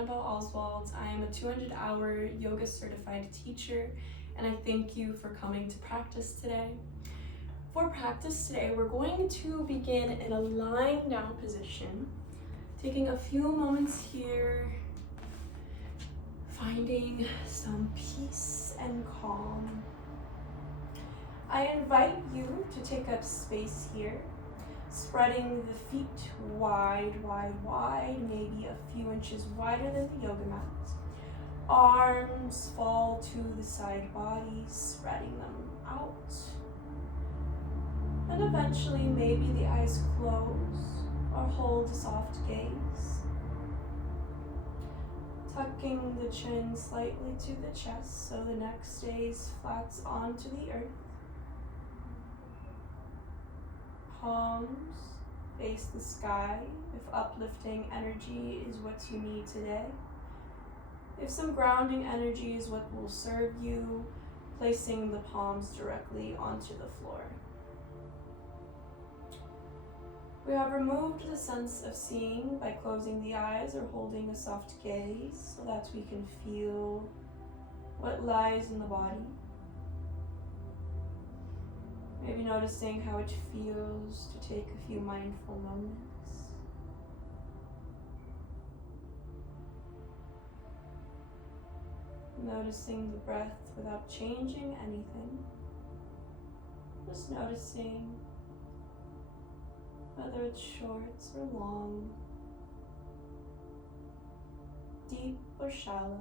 Annabelle Oswald. I am a 200-hour yoga certified teacher, and I thank you for coming to practice today. For practice today, we're going to begin in a lying down position, taking a few moments here, finding some peace and calm. I invite you to take up space here, spreading the feet wide, maybe a few inches wider than the yoga mat. Arms fall to the side body, spreading them out. And eventually, maybe the eyes close or hold a soft gaze. Tucking the chin slightly to the chest so the neck stays flat onto the earth. Palms face the sky if uplifting energy is what you need today. If some grounding energy is what will serve you, placing the palms directly onto the floor. We have removed the sense of seeing by closing the eyes or holding a soft gaze so that we can feel what lies in the body. Maybe noticing how it feels to take a few mindful moments. Noticing the breath without changing anything. Just noticing whether it's short or long, deep or shallow.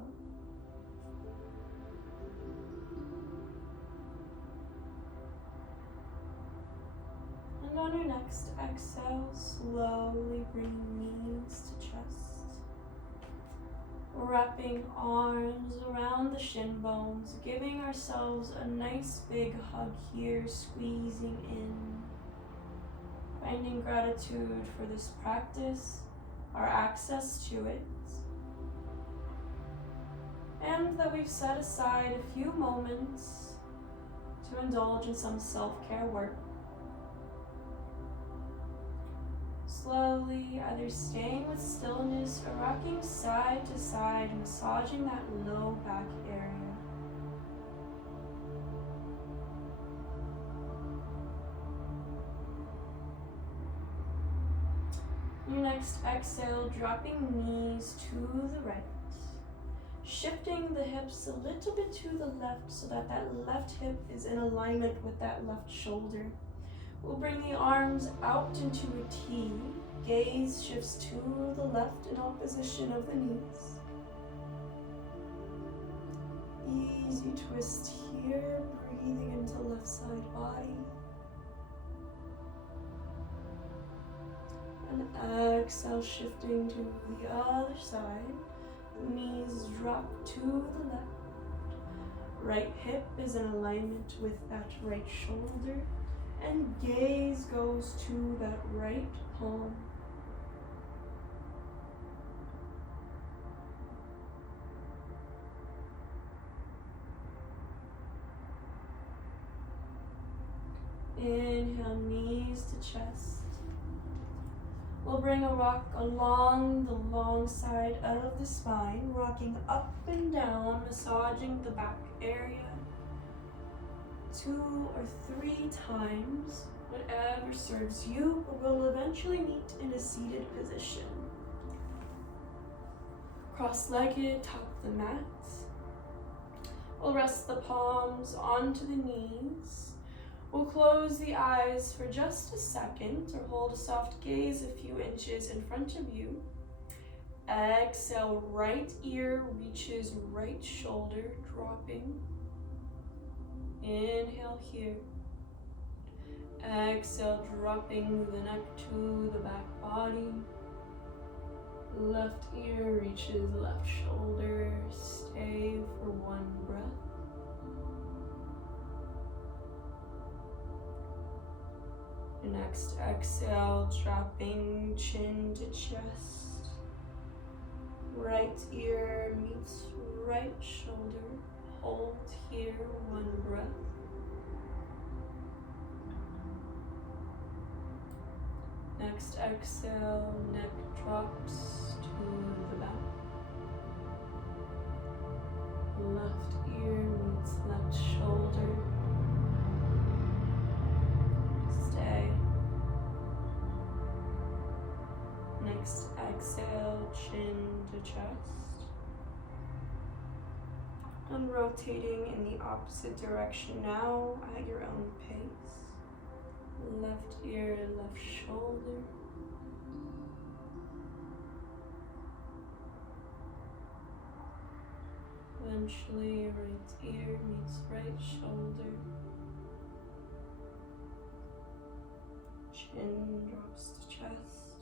And on your next exhale, slowly bring knees to chest. Wrapping arms around the shin bones, giving ourselves a nice big hug here, squeezing in. Finding gratitude for this practice, our access to it, and that we've set aside a few moments to indulge in some self-care work. Slowly, either staying with stillness or rocking side to side, massaging that low back area. Your next exhale, dropping knees to the right. Shifting the hips a little bit to the left so that that left hip is in alignment with that left shoulder. We'll bring the arms out into a T. Gaze shifts to the left in opposition of the knees. Easy twist here, breathing into left side body. And exhale, shifting to the other side. Knees drop to the left. Right hip is in alignment with that right shoulder. And gaze goes to that right palm. Inhale, knees to chest. We'll bring a rock along the long side of the spine, rocking up and down, massaging the back area 2 or 3 times, whatever serves you, but we'll eventually meet in a seated position. Cross-legged, top of the mat. We'll rest the palms onto the knees. We'll close the eyes for just a second or hold a soft gaze a few inches in front of you. Exhale, right ear reaches right shoulder, dropping. Inhale here. Exhale, dropping the neck to the back body. Left ear reaches left shoulder. Stay for 1 breath. Next exhale, dropping chin to chest. Right ear meets right shoulder. Hold here, 1 breath. Next exhale, neck drops to the back. Left ear meets left shoulder. Stay. Next exhale, chin to chest. And rotating in the opposite direction now at your own pace. Left ear, left shoulder. Eventually, right ear meets right shoulder. Chin drops to chest.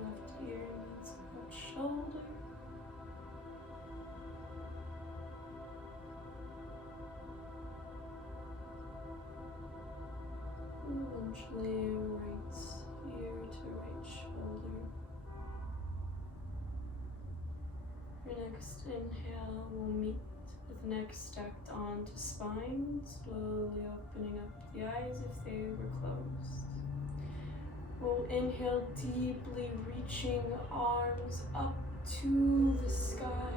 Left ear meets left shoulder. Eventually, right ear to right shoulder. Your next inhale will meet with neck stacked onto spine, slowly opening up the eyes if they were closed. We'll inhale deeply, reaching arms up to the sky.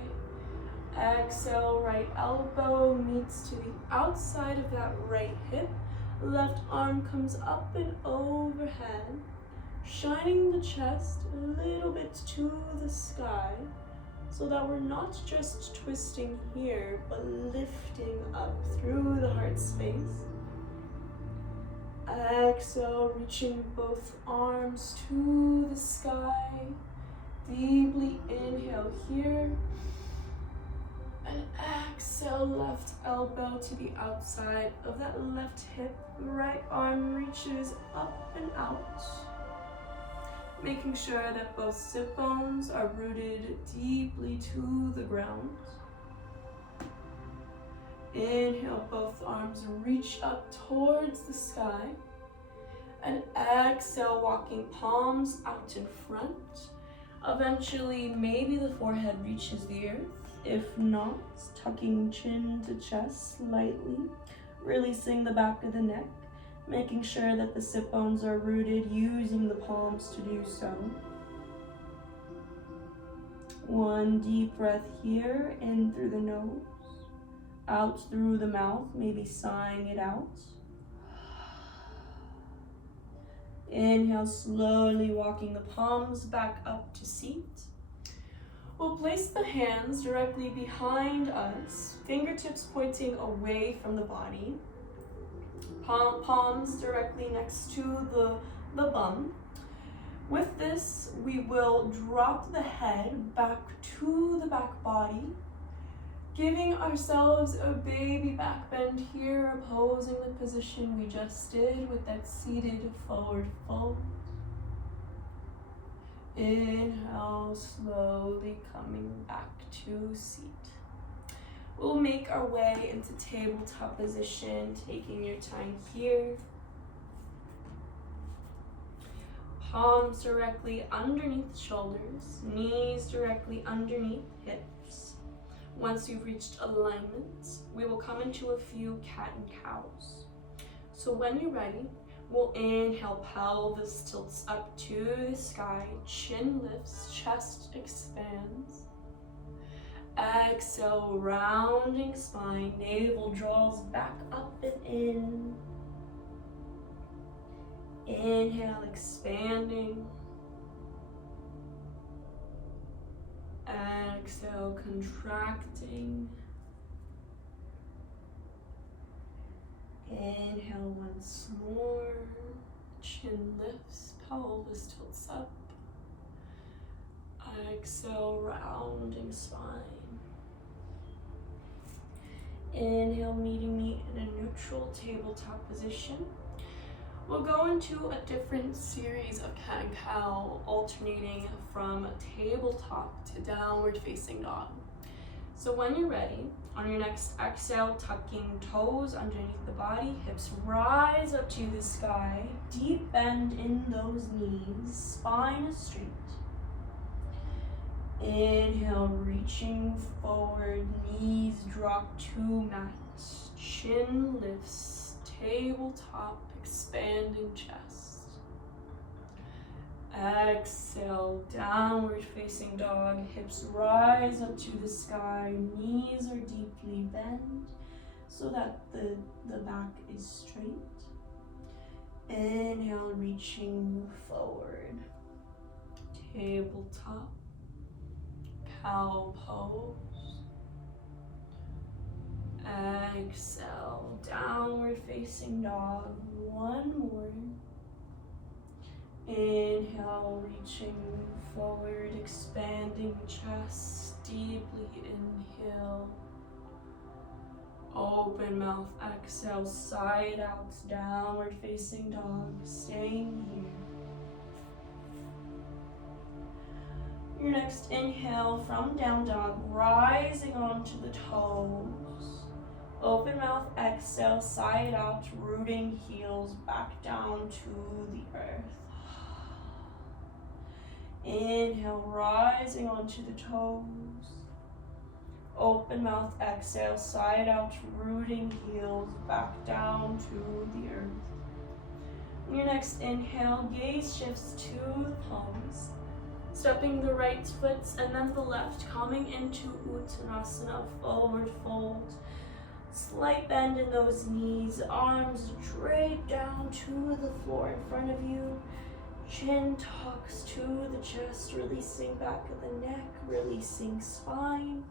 Exhale, right elbow meets to the outside of that right hip. Left arm comes up and overhead, shining the chest a little bit to the sky, so that we're not just twisting here, but lifting up through the heart space. Exhale, reaching both arms to the sky. Deeply inhale here. And exhale, left elbow to the outside of that left hip. Right arm reaches up and out. Making sure that both sit bones are rooted deeply to the ground. Inhale, both arms reach up towards the sky. And exhale, walking palms out in front. Eventually, maybe the forehead reaches the earth. If not, tucking chin to chest slightly, releasing the back of the neck, making sure that the sit bones are rooted, using the palms to do so. One deep breath here, in through the nose, out through the mouth, maybe sighing it out. Inhale, slowly walking the palms back up to seat. We'll place the hands directly behind us, fingertips pointing away from the body, palms directly next to the bum. With this, we will drop the head back to the back body, giving ourselves a baby back bend here, opposing the position we just did with that seated forward fold. Inhale, slowly coming back to seat. We'll make our way into tabletop position, taking your time here. Palms directly underneath the shoulders, knees directly underneath hips. Once you've reached alignment, we will come into a few cat and cows. So when you're ready, we'll inhale, pelvis tilts up to the sky, chin lifts, chest expands. Exhale, rounding spine, navel draws back up and in. Inhale, expanding. Exhale, contracting. Inhale once more, chin lifts, pelvis tilts up. Exhale, rounding spine. Inhale, meeting me in a neutral tabletop position. We'll go into a different series of cat and cow, alternating from tabletop to downward facing dog. So when you're ready, on your next exhale, tucking toes underneath the body, hips rise up to the sky, deep bend in those knees, spine is straight. Inhale, reaching forward, knees drop to mat, chin lifts, tabletop, expanding chest. Exhale, downward facing dog. Hips rise up to the sky. Knees are deeply bent so that the back is straight. Inhale, reaching forward. Tabletop. Cow pose. Exhale, downward facing dog. One more. Inhale, reaching forward, expanding chest, deeply inhale. Open mouth, exhale, side out, downward facing dog, staying here. Your next inhale from down dog, rising onto the toes. Open mouth, exhale, side out, rooting heels back down to the earth. Inhale, rising onto the toes. Open mouth, exhale, side out, rooting heels back down to the earth. On your next inhale, gaze shifts to the palms. Stepping the right foot and then the left, coming into Uttanasana, forward fold. Slight bend in those knees, arms drape down to the floor in front of you. Chin tucks to the chest, releasing back of the neck, releasing spine.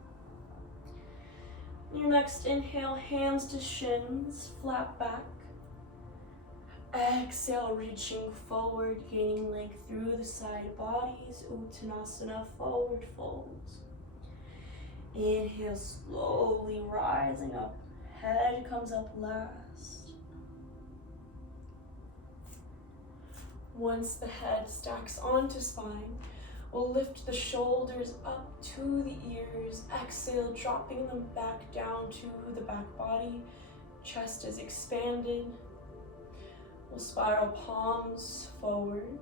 Your next inhale, hands to shins, flat back. Exhale, reaching forward, gaining length through the side bodies, Uttanasana, forward fold. Inhale, slowly rising up, head comes up last. Once the head stacks onto spine, we'll lift the shoulders up to the ears. Exhale, dropping them back down to the back body. Chest is expanded. We'll spiral palms forward.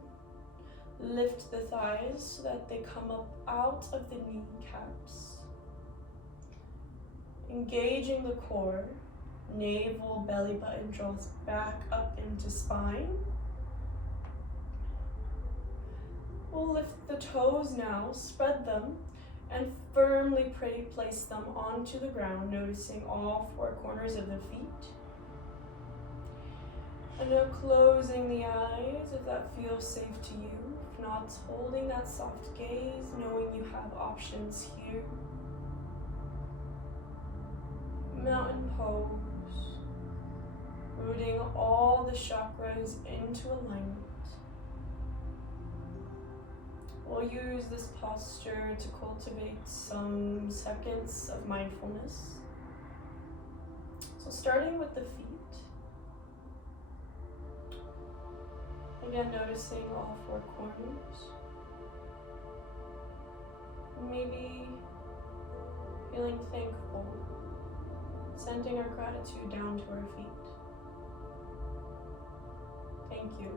Lift the thighs so that they come up out of the kneecaps. Engaging the core, navel, belly button draws back up into spine. We'll lift the toes now, spread them, and firmly place them onto the ground, noticing all four corners of the feet. And now closing the eyes if that feels safe to you. If not, holding that soft gaze, knowing you have options here. Mountain pose, rooting all the chakras into alignment. We'll use this posture to cultivate some seconds of mindfulness. So starting with the feet. Again, noticing all four corners. Maybe feeling thankful, sending our gratitude down to our feet. Thank you.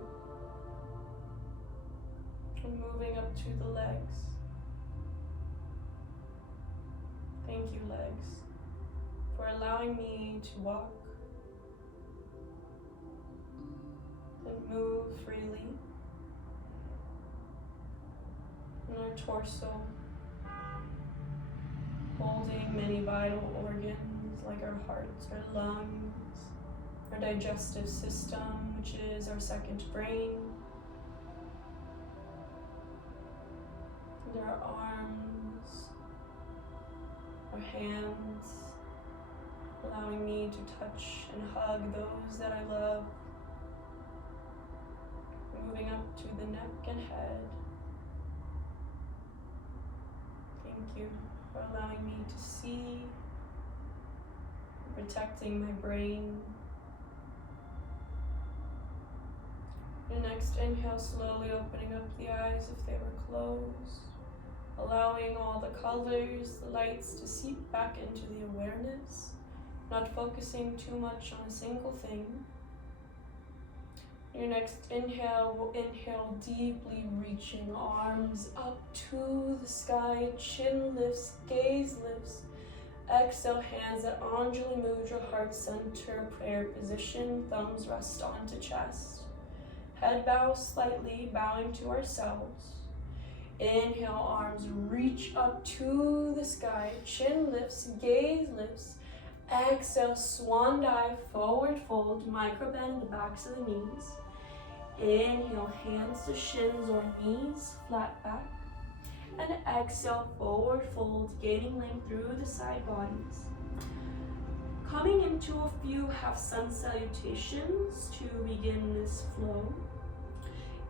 And moving up to the legs. Thank you, legs, for allowing me to walk and move freely. And our torso, holding many vital organs like our heart, our lungs, our digestive system, which is our second brain, and our arms, our hands, allowing me to touch and hug those that I love. Moving up to the neck and head. Thank you for allowing me to see, protecting my brain. Your next inhale, slowly opening up the eyes if they were closed, allowing all the colors, the lights to seep back into the awareness, not focusing too much on a single thing. Your next inhale, we'll inhale deeply, reaching arms up to the sky, chin lifts, gaze lifts. Exhale, hands at Anjali Mudra, heart center, prayer position, thumbs rest onto chest. Head bow slightly, bowing to ourselves. Inhale, arms reach up to the sky. Chin lifts, gaze lifts. Exhale, swan dive, forward fold, micro bend the backs of the knees. Inhale, hands to shins or knees, flat back. And exhale, forward fold, gaining length through the side bodies. Coming into a few half sun salutations to begin this flow.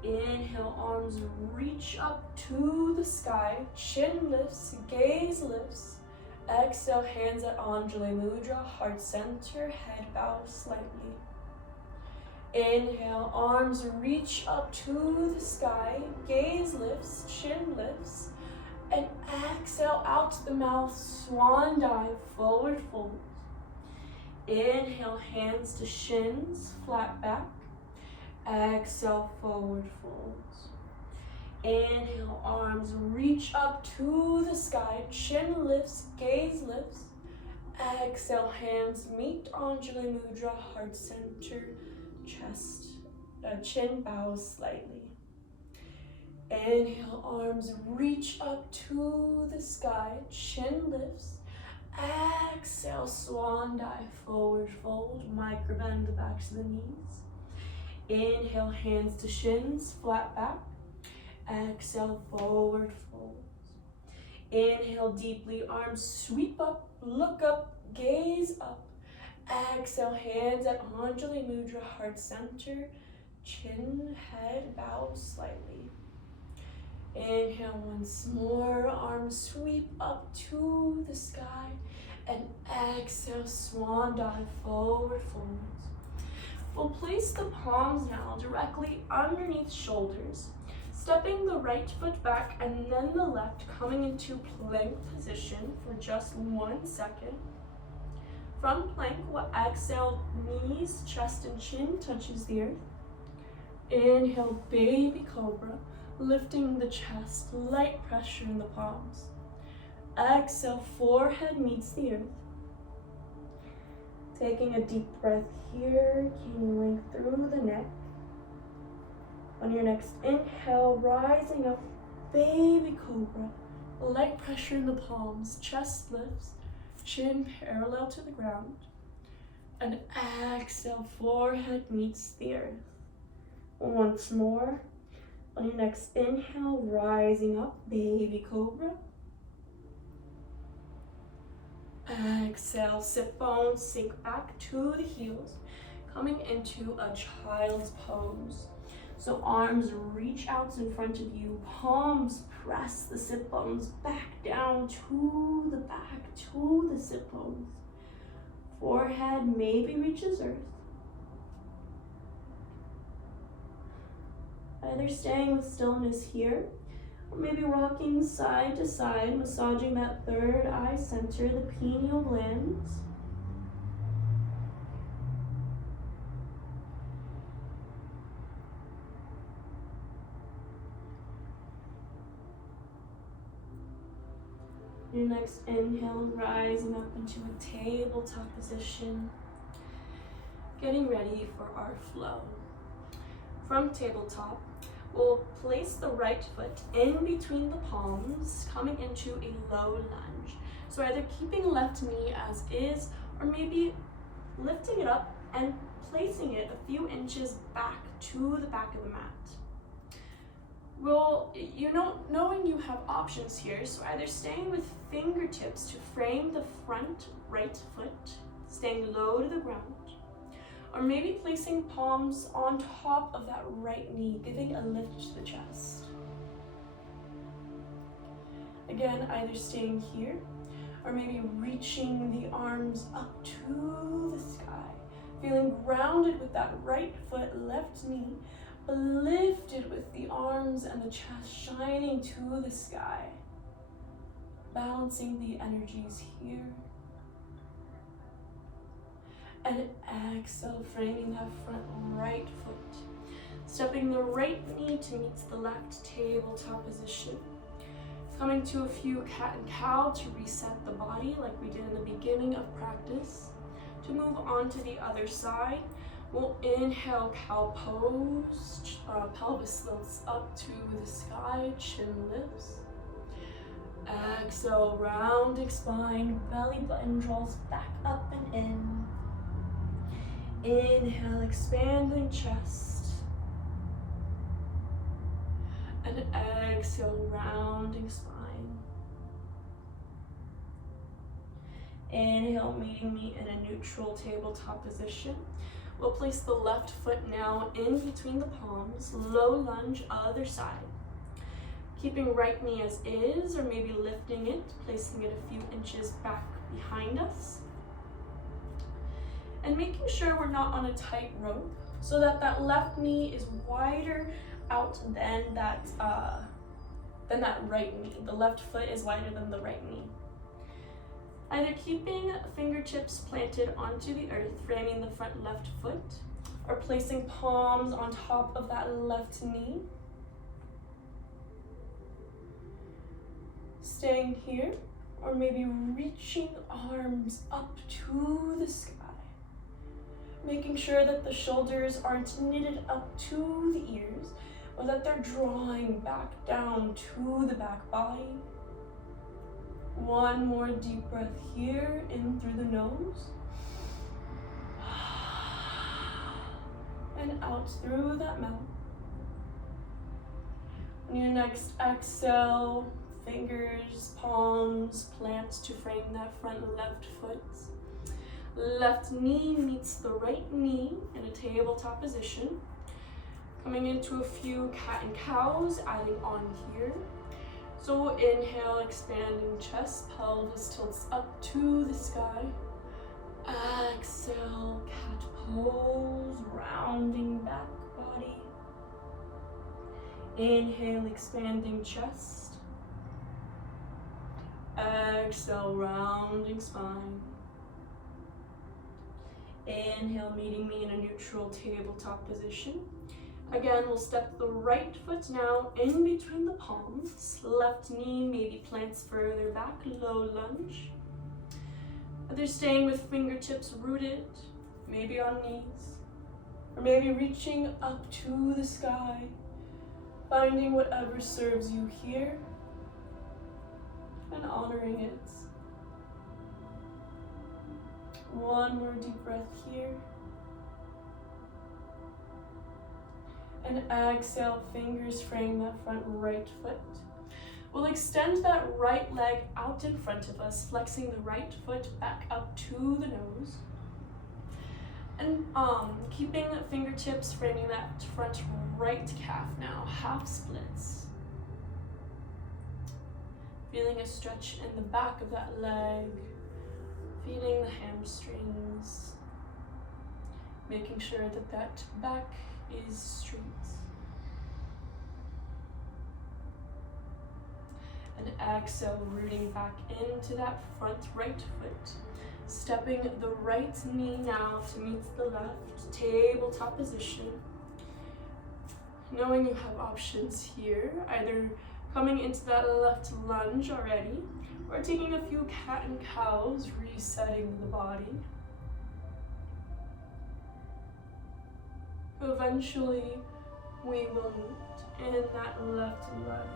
Inhale, arms reach up to the sky, chin lifts, gaze lifts. Exhale, hands at Anjali Mudra, heart center, head bows slightly. Inhale, arms reach up to the sky, gaze lifts, chin lifts. And exhale, out the mouth, swan dive, forward fold. Inhale, hands to shins, flat back. Exhale, forward folds. Inhale, arms reach up to the sky, chin lifts, gaze lifts. Exhale, hands meet Anjali Mudra, heart center, chest, chin bows slightly. Inhale, arms reach up to the sky, chin lifts. Exhale, swan dive, forward fold, micro bend the backs of the knees. Inhale, hands to shins, flat back. Exhale, forward folds. Inhale deeply, arms sweep up, look up, gaze up. Exhale, hands at Anjali Mudra, heart center, chin, head bows slightly. Inhale once more, arms sweep up to the sky. And exhale, swan dive, forward folds. We'll place the palms now directly underneath shoulders, stepping the right foot back and then the left, coming into plank position for just 1 second. From plank, we'll exhale, knees, chest, and chin touches the earth. Inhale, baby cobra, lifting the chest, light pressure in the palms. Exhale, forehead meets the earth. Taking a deep breath here, gaining length through the neck. On your next inhale, rising up, baby cobra, light pressure in the palms, chest lifts, chin parallel to the ground. And exhale, forehead meets the earth. Once more. On your next inhale, rising up, baby cobra. Exhale, sit bones, sink back to the heels, coming into a child's pose. So arms reach out in front of you, palms press the sit bones back down to the back, to the sit bones. Forehead maybe reaches earth. Either staying with stillness here, or maybe rocking side to side, massaging that third eye center, the pineal glands. Your next inhale, rising up into a tabletop position, getting ready for our flow. From tabletop, we'll place the right foot in between the palms, coming into a low lunge. So either keeping left knee as is, or maybe lifting it up and placing it a few inches back to the back of the mat. Well, knowing you have options here, so either staying with fingertips to frame the front right foot, staying low to the ground, or maybe placing palms on top of that right knee, giving a lift to the chest. Again, either staying here, or maybe reaching the arms up to the sky, feeling grounded with that right foot, left knee, but lifted with the arms and the chest shining to the sky, balancing the energies here. And exhale, framing that front right foot. Stepping the right knee to meet the left tabletop position. Coming to a few cat and cow to reset the body like we did in the beginning of practice. To move on to the other side, We'll inhale, cow pose, pelvis tilts up to the sky, chin lifts. Exhale, rounding spine, belly button draws back up and in. Inhale, expanding chest. And exhale, rounding spine. Inhale, meeting me in a neutral tabletop position. We'll place the left foot now in between the palms, low lunge, other side. Keeping right knee as is, or maybe lifting it, placing it a few inches back behind us. And making sure we're not on a tight rope, so that that left knee is wider out than that right knee. The left foot is wider than the right knee. Either keeping fingertips planted onto the earth, framing the front left foot, or placing palms on top of that left knee. Staying here, or maybe reaching arms up to the sky. Making sure that the shoulders aren't knitted up to the ears, or that they're drawing back down to the back body. One more deep breath here, in through the nose. And out through that mouth. On your next exhale, fingers, palms, plant to frame that front left foot. Left knee meets the right knee in a tabletop position. Coming into a few cat and cows, adding on here. So inhale, expanding chest, pelvis tilts up to the sky. Exhale, cat pose, rounding back body. Inhale, expanding chest. Exhale, rounding spine. Inhale, meeting me in a neutral tabletop position. Again, we'll step the right foot now in between the palms. Left knee maybe plants further back, low lunge. Either staying with fingertips rooted, maybe on knees, or maybe reaching up to the sky, finding whatever serves you here and honoring it. One more deep breath here. And exhale, fingers frame that front right foot. We'll extend that right leg out in front of us, flexing the right foot back up to the nose. And keeping fingertips framing that front right calf now, half splits. Feeling a stretch in the back of that leg, feeling the hamstrings, making sure that that back is straight. And exhale, rooting back into that front right foot. Stepping the right knee now to meet the left, tabletop position. Knowing you have options here, either coming into that left lunge already, or taking a few cat and cows, resetting the body. Eventually, we will meet in that left lunge.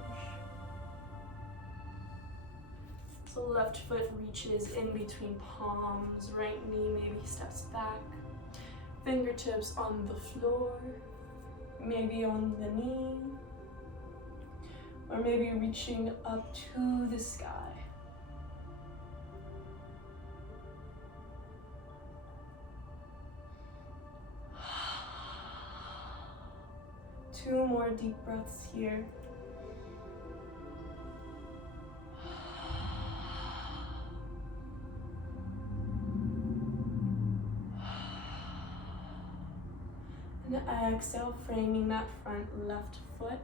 So left foot reaches in between palms, right knee maybe steps back, fingertips on the floor, maybe on the knee, or maybe reaching up to the sky. Two more deep breaths here. And exhale, framing that front left foot.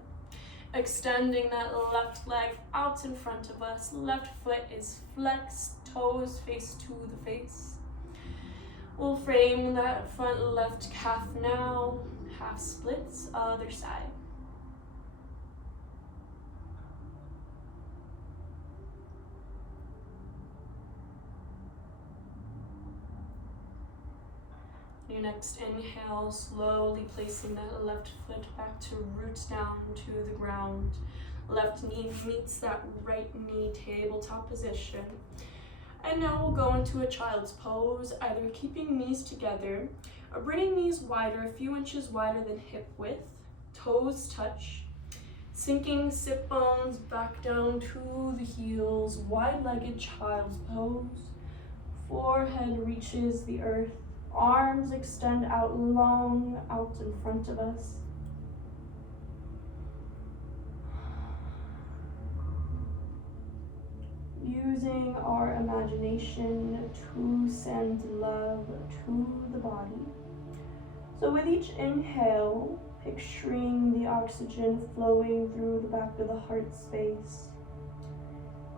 Extending that left leg out in front of us. Left foot is flexed, toes face to the face. We'll frame that front left calf now. Half splits, other side. Your next inhale, slowly placing that left foot back to roots down to the ground. Left knee meets that right knee, tabletop position. And now we'll go into a child's pose, either keeping knees together or bringing knees wider, a few inches wider than hip width. Toes touch. Sinking sit bones back down to the heels, wide-legged child's pose. Forehead reaches the earth. Arms extend out long, out in front of us. Using our imagination to send love to the body. So with each inhale, picturing the oxygen flowing through the back of the heart space,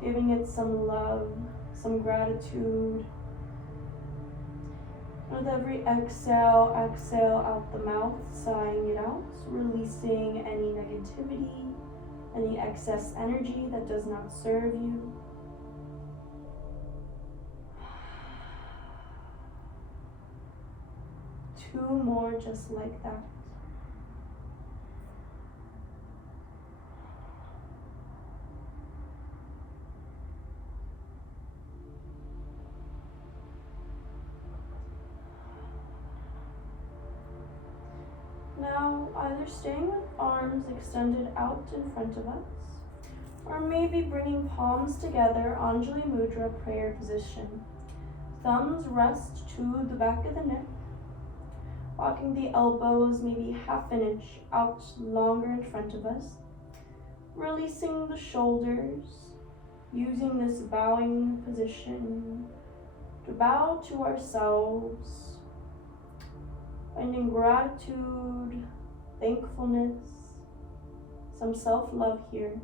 giving it some love, some gratitude. With every exhale, exhale out the mouth, sighing it out, releasing any negativity, any excess energy that does not serve you. Two more just like that. Now, either staying with arms extended out in front of us, or maybe bringing palms together, Anjali Mudra prayer position. Thumbs rest to the back of the neck, walking the elbows maybe half an inch out longer in front of us, releasing the shoulders, using this bowing position to bow to ourselves, finding gratitude, thankfulness, some self-love here.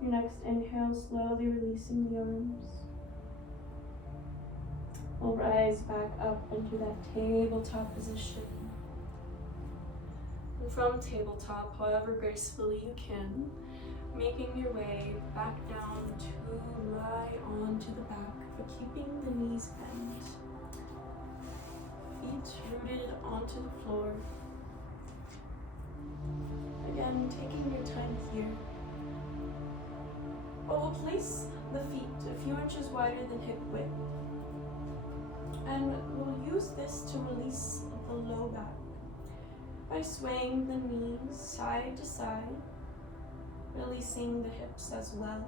Your next inhale, slowly releasing the arms. We'll rise back up into that tabletop position. And from tabletop, however gracefully you can, making your way back down to lie onto the back, but keeping the knees bent. Feet rooted onto the floor. Again, taking your time here. But we'll place the feet a few inches wider than hip width. And we'll use this to release the low back by swaying the knees side to side, releasing the hips as well.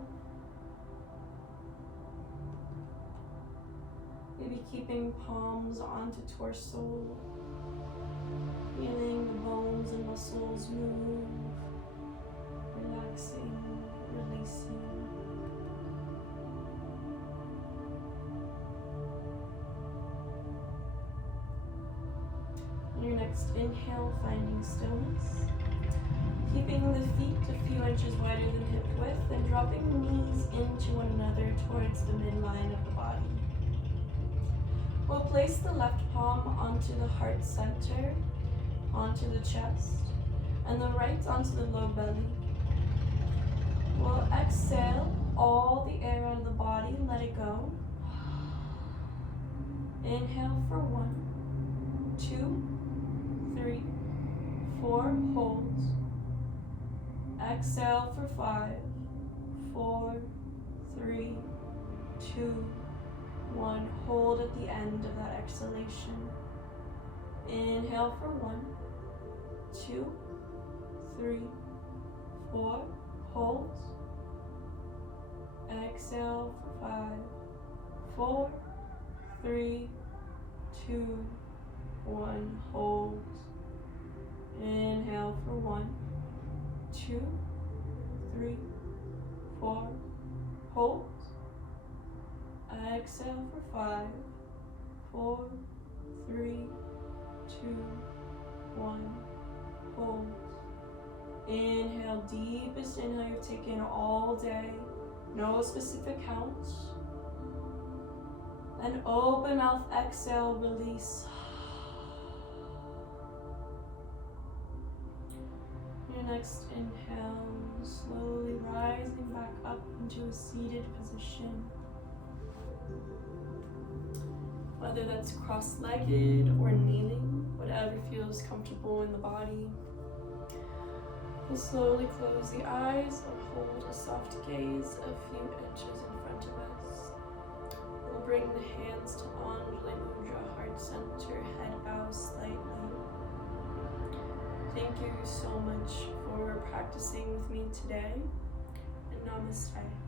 Maybe keeping palms onto torso, feeling the bones and muscles move, relaxing, releasing. Your next inhale, finding stillness. Keeping the feet a few inches wider than hip width and dropping the knees into one another towards the midline of the body. We'll place the left palm onto the heart center, onto the chest, and the right onto the low belly. We'll exhale all the air out of the body, let it go. Inhale for 1, 2, 3, 4, hold. Exhale for 5, 4, 3, 2, 1. Hold at the end of that exhalation. Inhale for 1, 2, 3, 4, hold. Exhale for 5, 4, 3, 2, 1, hold. Inhale for 1, 2, 3, 4, hold. Exhale for 5, 4, 3, 2, 1, hold. Inhale, deepest inhale you've taken all day. No specific count. And open mouth, exhale, release. Your next inhale, slowly rising back up into a seated position. Whether that's cross-legged or kneeling, whatever feels comfortable in the body. We'll slowly close the eyes or hold a soft gaze a few inches in front of us. We'll bring the hands to Anjali Mudra, heart center, head bow slightly. Thank you so much for practicing with me today, and namaste.